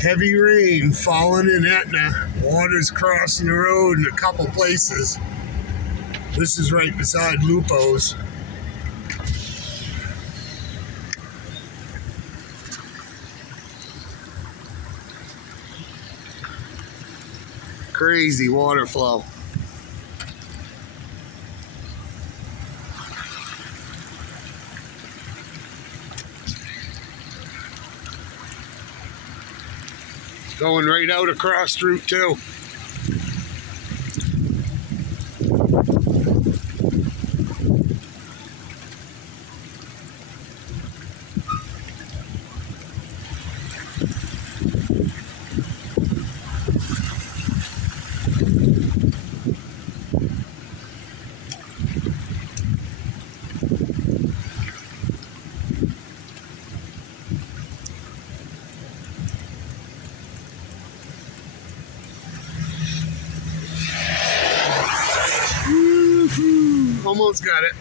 Heavy rain falling in Etna. Water's crossing the road in a couple places. This is right beside Lupo's. Crazy water flow. Going right out across Route 2. Almost got it.